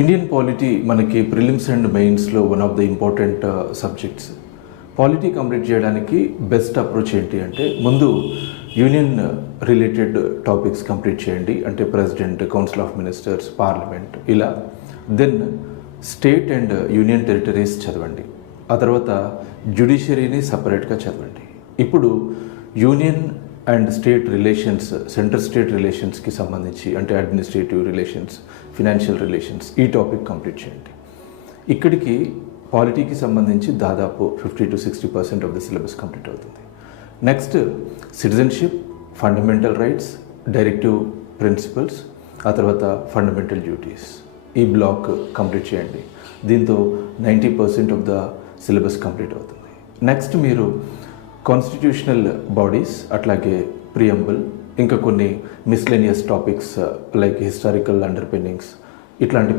Indian polity మనకి prelims and మెయిన్స్లో one of the important subjects. Polity complete చేయడానికి best approach ఏంటి అంటే, ముందు యూనియన్ రిలేటెడ్ టాపిక్స్ కంప్లీట్ చేయండి, అంటే president, council of ministers, parliament ఇలా. Then state and union territories చదవండి. ఆ తర్వాత జ్యుడిషియరీని సపరేట్గా చదవండి. ఇప్పుడు union and state relations, centre state రిలేషన్స్కి సంబంధించి, అంటే అడ్మినిస్ట్రేటివ్ రిలేషన్స్, ఫినాన్షియల్ రిలేషన్స్, ఈ టాపిక్ కంప్లీట్ చేయండి. ఇక్కడికి పాలిటీకి సంబంధించి దాదాపు 50 to 60% of the syllabus complete అవుతుంది. Next citizenship, fundamental rights, directive principles, ఆ తర్వాత ఫండమెంటల్ డ్యూటీస్, ఈ బ్లాక్ కంప్లీట్ చేయండి. దీంతో 90% ఆఫ్ ద సిలబస్ కంప్లీట్ అవుతుంది. నెక్స్ట్ మీరు కాన్స్టిట్యూషనల్ బాడీస్, అట్లాగే ప్రియంబుల్, ఇంకా కొన్ని miscellaneous topics like historical underpinnings, ఇట్లాంటి